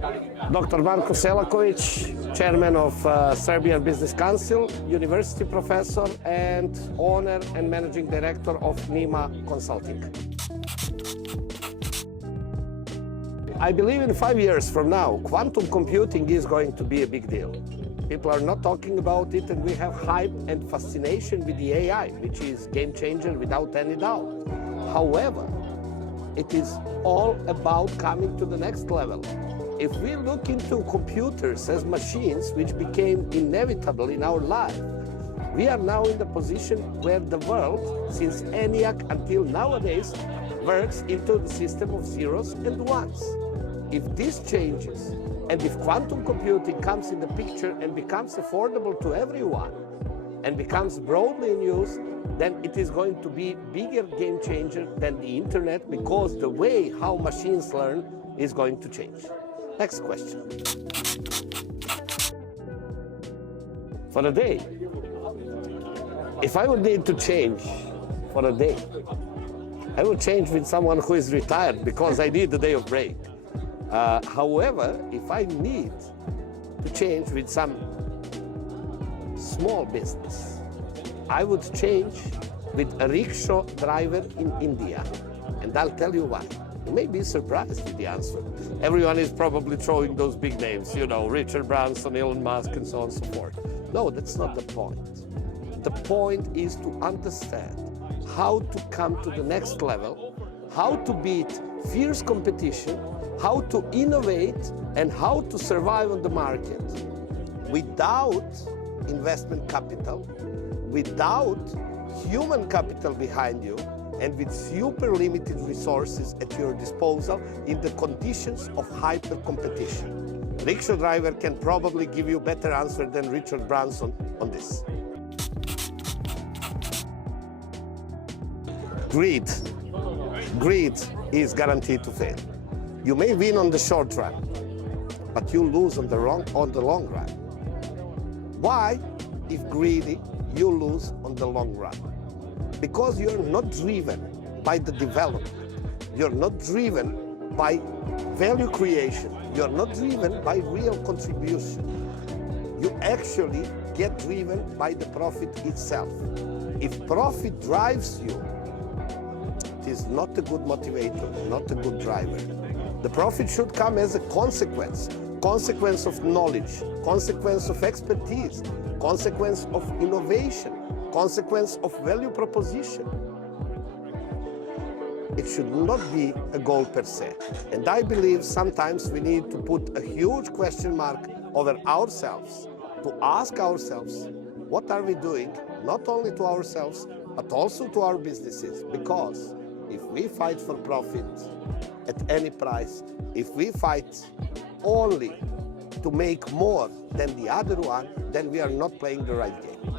Dr. Marko Selakovic, chairman of Serbian Business Council, university professor, and owner and managing director of NIMA Consulting. I believe in 5 years from now, quantum computing is going to be a big deal. People are not talking about it, and we have hype and fascination with the AI, which is game changer without any doubt. However, it is all about coming to the next level. If we look into computers as machines, which became inevitable in our life, we are now in the position where the world, since ENIAC until nowadays, works into the system of zeros and ones. If this changes, and if quantum computing comes in the picture and becomes affordable to everyone, and becomes broadly in use, then it is going to be a bigger game changer than the internet, because the way how machines learn is going to change. Next question. For a day, if I would need to change for a day, I would change with someone who is retired, because I need a day of break. However, if I need to change with some small business, I would change with a rickshaw driver in India. And I'll tell you why. You may be surprised with the answer. Everyone is probably throwing those big names, you know, Richard Branson, Elon Musk, and so on and so forth. No, that's not the point. The point is to understand how to come to the next level, how to beat fierce competition, how to innovate, and how to survive on the market without investment capital, without human capital behind you, and with super limited resources at your disposal in the conditions of hyper competition. Rickshaw driver can probably give you a better answer than Richard Branson on this. Greed. Greed is guaranteed to fail. You may win on the short run, but you lose on the long run. Why, if greedy, you lose on the long run? Because you're not driven by the development. You're not driven by value creation. You're not driven by real contribution. You actually get driven by the profit itself. If profit drives you, it is not a good motivator, not a good driver. The profit should come as a consequence of knowledge, consequence of expertise, consequence of innovation, consequence of value proposition. It should not be a goal per se. And I believe sometimes we need to put a huge question mark over ourselves, to ask ourselves, what are we doing, not only to ourselves, but also to our businesses? Because if we fight for profit at any price, if we fight only to make more than the other one, then we are not playing the right game.